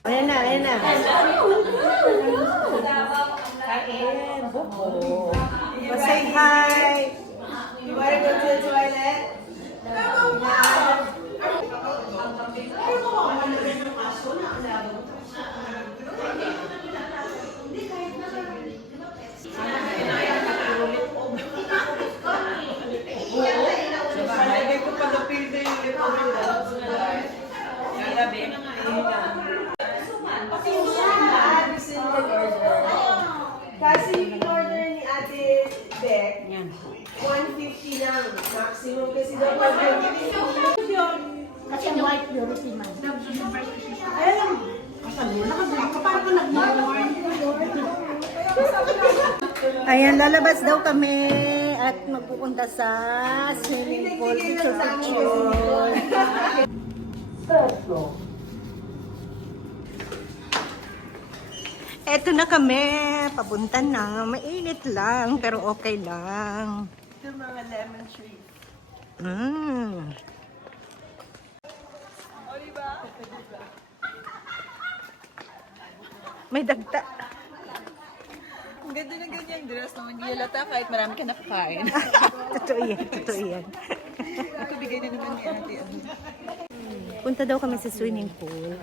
Ayan na, ayan na. Kain, buko. Say hi. You wanna go to the toilet? Kasi yung in-order ni Ate Beck, 150 lang. Maximum kasi daw 150. Kasi ang white purity man. Ayun. Parang ko nag-mourn. Ayan, lalabas daw kami at magpupunta sa swimming pool. Picture. Eto na kami, papunta na. Mainit lang, pero okay lang. Ito mga lemon tree. May dagta. Ang ganda ng ganyang dress no? Hindi halata kahit marami ka nakakain. Totoo yan, totoo yan. Ito bigay na naman ni ate. Punta daw kami sa swimming pool.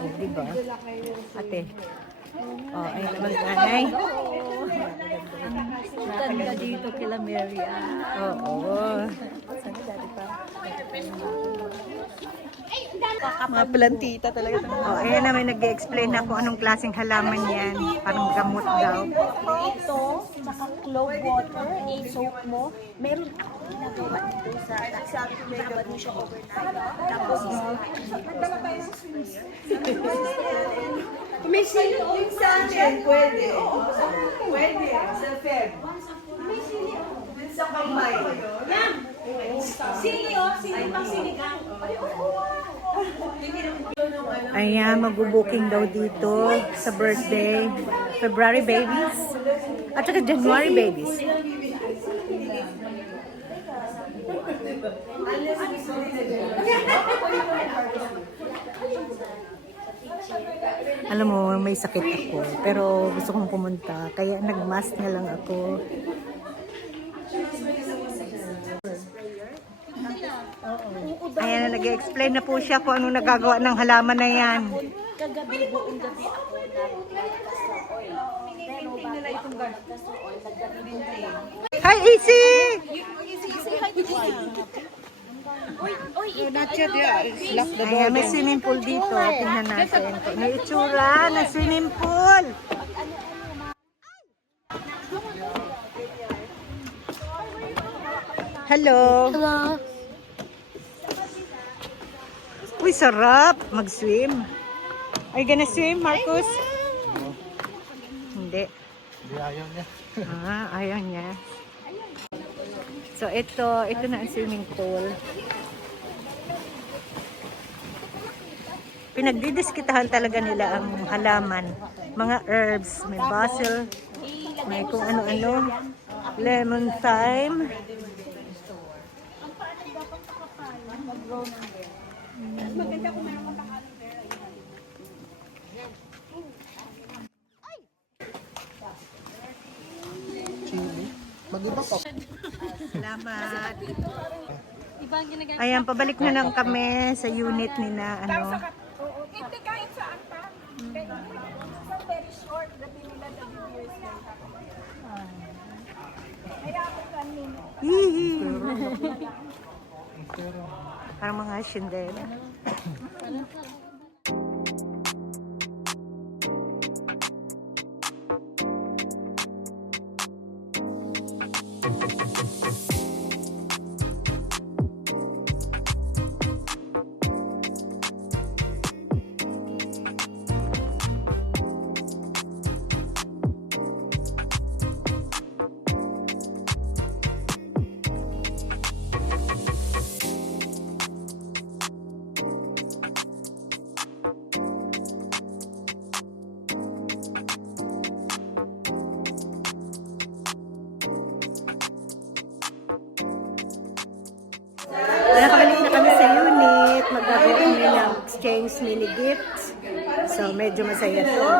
Oh, diba? Ate. Oh, ayun naman nanay. Ganda dito kila Maria. Oo. Mga plantita talaga. Oh, ayan na may nag-explain na kung anong klaseng halaman yan. Parang gamot daw. Ito, tsaka clove water, i-soak mo. Meron ako ginagawa dito sa babad mo siya overnight. Tapos, May sili yung sa akin. Pwede. Pwede. Sa Feb. Dun sa kamay. sili oh, sili pang sinigang. Ayan, mag-booking daw dito sa birthday. February babies. At saka January babies. Alam mo, may sakit ako. Pero gusto kong pumunta. Kaya nag-mask na lang ako. Ayan, nag-explain na po siya kung anong nagagawa ng halaman na yan. Kagabi, buong gabi ako nag-light castor oil. Pero bago ako nag-castor oil, nagdating din. Hi, Easy! Ayan, may swimming pool dito. Tingnan natin. May itsura ng swimming pool. Hello. Hello. Uy, sarap mag-swim. Are you gonna swim, Marcus? Hindi. Hindi ayaw niya. Ayaw niya. So, ito na ang swimming pool. Pinagdidiskitahan talaga nila ang halaman. Mga herbs, may basil, may kung ano-ano, lemon thyme. Mag-iba pa. Salamat. Ayan, pabalik na lang kami sa unit ni na ano. Hindi kahit saan pa. Sa very short, gabi nila the videos na. Kaya ako kanina. Hihi. Parang mga sindera. Nakabalik na kami sa unit. Magagawa kami ng exchange mini gifts. So, medyo masaya to.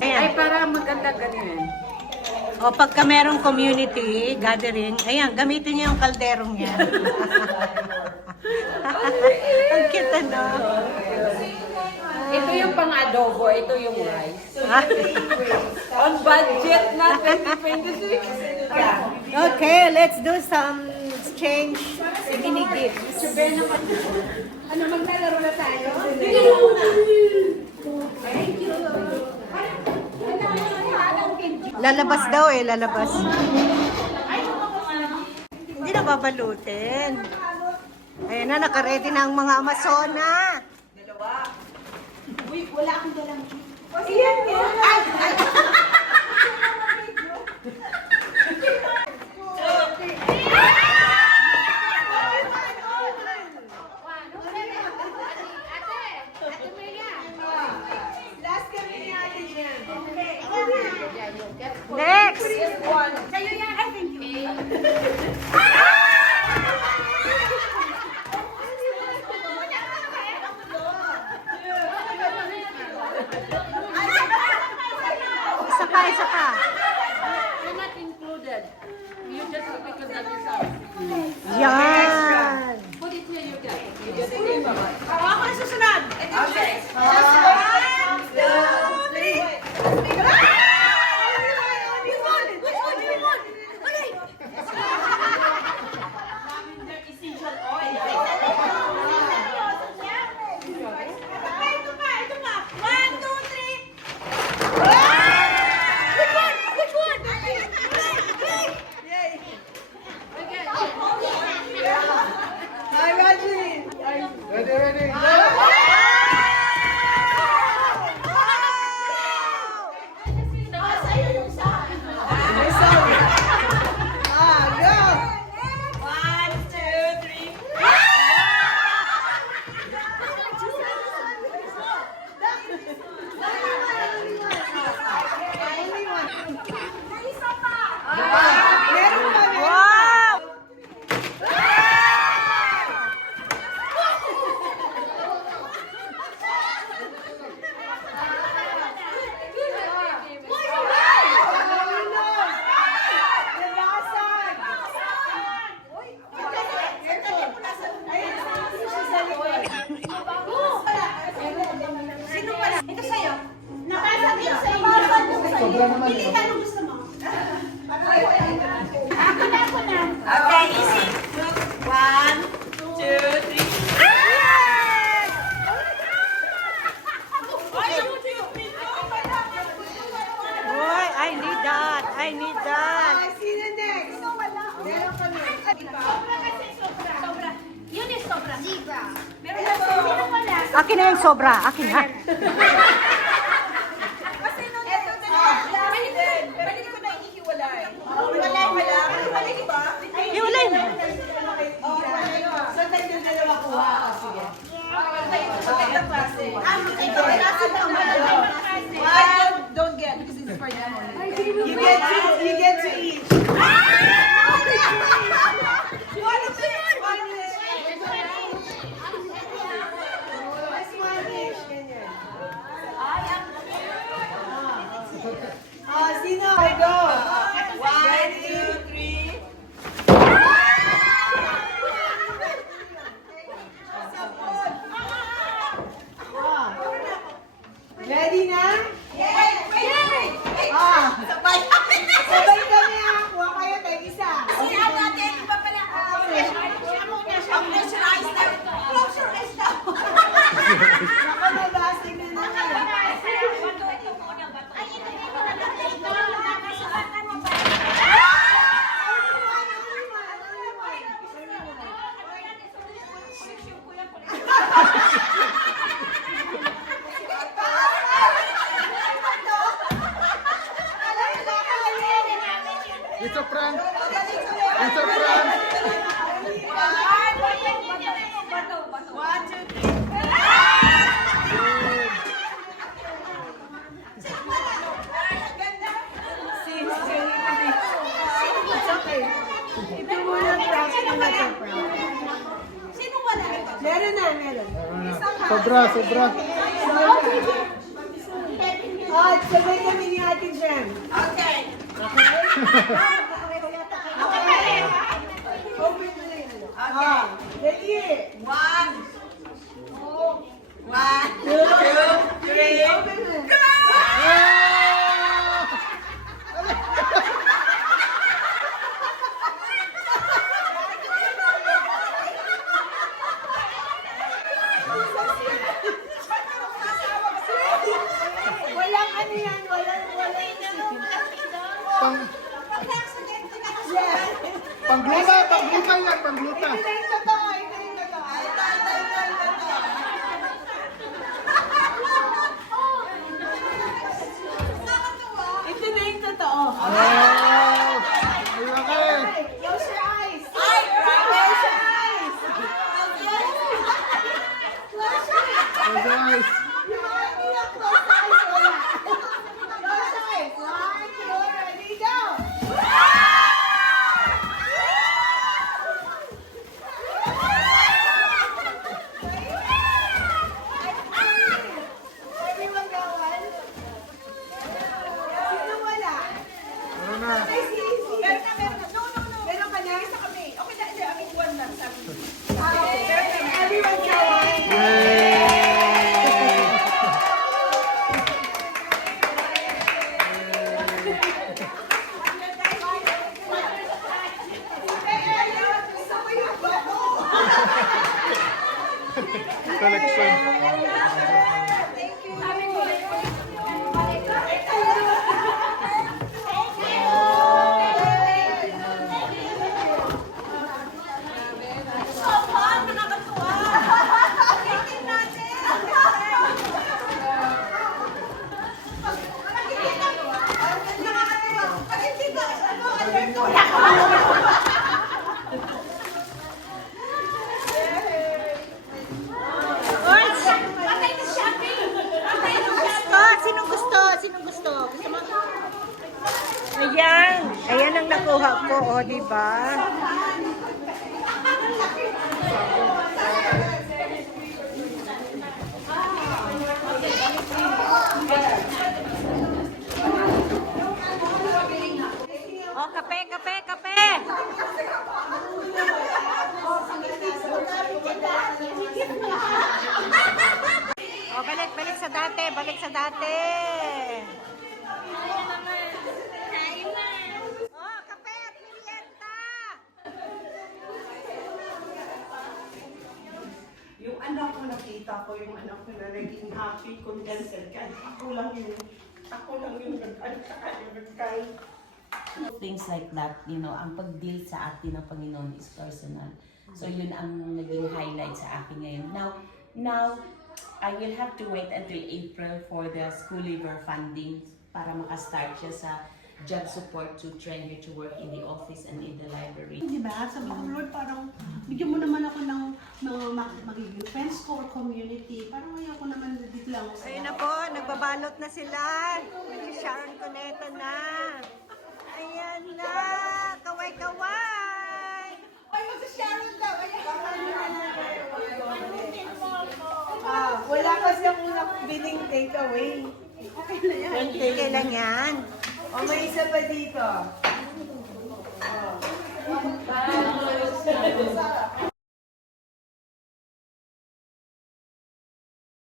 Ayan. Ay, para maganda ganyan. O, pagka merong community gathering, ayan, gamitin niyo yung kalderong yan. Ang cute, ano? Ito yung pang-adobo, ito yung rice. Ah, On budget na 2026. okay, let's do some exchange. Ginigip. Mr. Ben naman. Ano, maglalaro na tayo? Lalabas daw eh, lalabas. Hindi na babalutin. Ayan na, nakaredy na ang mga Amazona. Uy, wala akong dalang. Next! Sa'yo yan. Ay, thank you. Isa pa, isa pa. You're not included. You just because that is out. Yan! Put it here, you can. Ako na susunod. Okay. Wow! Sino pala? Ito sa'yo. Nabasa din sa inyo. Sobra naman. Pili ka nung gusto mo. Ako na. Okay, easy. 1, 2, 3. Boy, I need that. I need that. Sino next? Meron kami. Sobra kasi sobra. Sobra. Yun is sobra. Zebra. Meron na sino wala? Akin na yung sobra. Akin ha. Kasi nung ito pwede ko na ihiwalay. Wala. Balik ba? Hiwalay mo. Saan tayo yung dalawa kuha? Sige. Magandang klase. Ito, klase naman. Don't get, because it's for them only. You get to eat. Sino? I go. 1, 2, 3. Ready na? Yay! Sabay kami ha. Kuha kayo tayo isa. Kasi ang natin, iba pala. Siya muna. Close your eyes now. Close your eyes now. Naku, nabasig na naman. It's a prank. It's a prank. Meron na, meron. Sobra, sobra. Sobra. At sabay kami ni Ate Jem. Okay. Open mo na yun. Okay. Dali. 1, 2, 3. Open mo na. Walang ano yan, walang Pang, panggluta yan, panggluta. Ito na yung totoo, ito na yung totoo. Ito na yung totoo. Wow! Ayun okay. Close your eyes. Ay, Close your eyes. Close your eyes. Yung mga hindi na close your eyes, wala. Close your eyes. 1, 2, ready, go. Pwede magawan? Sino wala? Ano na? Meron ka na? Okay na, hindi. Ang ikuan lang, sabi ko. Everyone gawan? Yay! Collection. Sinong gusto? Sinong gusto? Gusto mo? Ayan. Ayan ang nakuha ko, o, di ba? O, kape, kape, kape! O, balik, balik sa dati, balik sa dati. O, kape at merienda. Yung anak ko nakita ko, yung anak ko na naging happy, contented ka. Ako lang yung nagkal. Things like that, ang pag-deal sa atin ng Panginoon is personal. So yun ang naging highlight sa akin ngayon. Now, I will have to wait until April for the school leaver funding para makastart siya sa job support to train her to work in the office and in the library. Di ba? Sabi ko, Lord, parang bigyan mo naman ako ng magiging friends ko or community. Parang ayoko naman dito lang ako sa Ayun na po, nagbabalot na sila. Nag-Sharon Cuneta na. Ayan na, kaway-kaway. Ay, magsa-Sharon daw. Wala kasi akong biling takeaway. Kailan yan? O may isa pa dito.